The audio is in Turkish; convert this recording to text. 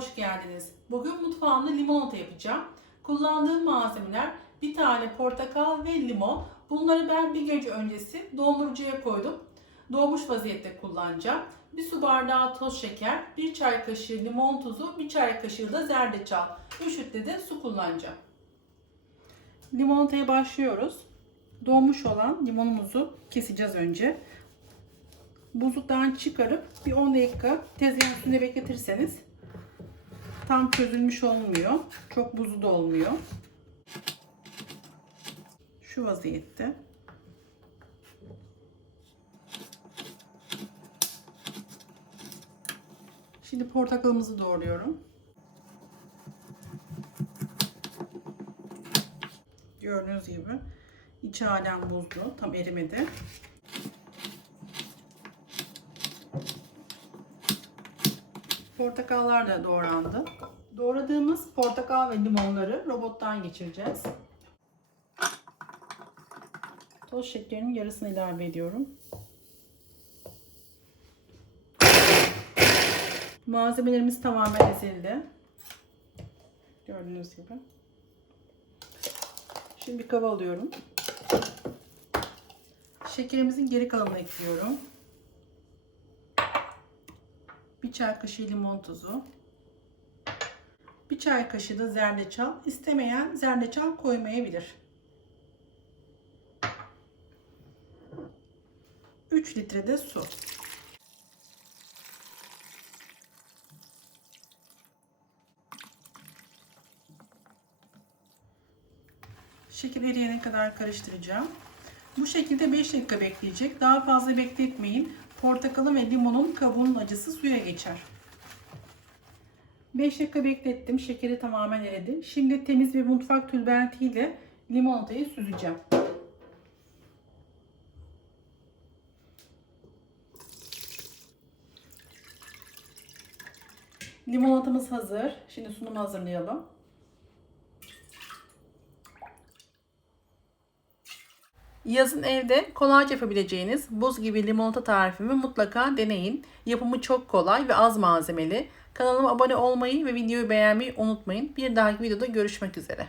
hoş geldiniz. Bugün mutfağımda limonata yapacağım. Kullandığım malzemeler bir tane portakal ve limon. Bunları ben bir gece öncesi dondurucuya koydum. Doğmuş vaziyette kullanacağım. Bir su bardağı toz şeker, bir çay kaşığı limon tuzu, bir çay kaşığı da zerdeçal. 3 litre de su kullanacağım. Limonataya başlıyoruz. Donmuş olan limonumuzu keseceğiz önce buzluktan çıkarıp bir 10 dakika tezgahın üstünde bekletirseniz tam çözülmüş olmuyor. Çok buzlu da olmuyor. Şu vaziyette. Şimdi portakalımızı doğruyorum. Gördüğünüz gibi içi halen buzlu, tam erimedi. Portakallar da doğrandı. Doğradığımız portakal ve limonları robottan geçireceğiz. Toz şekerinin yarısını ilave ediyorum. Malzemelerimiz tamamen ezildi. Gördüğünüz gibi. Şimdi bir kaba alıyorum. Şekerimizin geri kalanını ekliyorum. Bir çay kaşığı limon tuzu. Bir çay kaşığı da zerdeçal. İstemeyen zerdeçal koymayabilir. 3 litre de su. Şeker eriyene kadar karıştıracağım. Bu şekilde 5 dakika bekleyecek. Daha fazla bekletmeyin. Portakalın ve limonun kabuğunun acısı suya geçer. 5 dakika beklettim. Şekeri tamamen eridi. Şimdi temiz bir mutfak tülbentiyle limonatayı süzeceğim. Limonatamız hazır. Şimdi sunumu hazırlayalım. Yazın evde kolayca yapabileceğiniz buz gibi limonata tarifimi mutlaka deneyin. Yapımı çok kolay ve az malzemeli. Kanalıma abone olmayı ve videoyu beğenmeyi unutmayın. Bir dahaki videoda görüşmek üzere.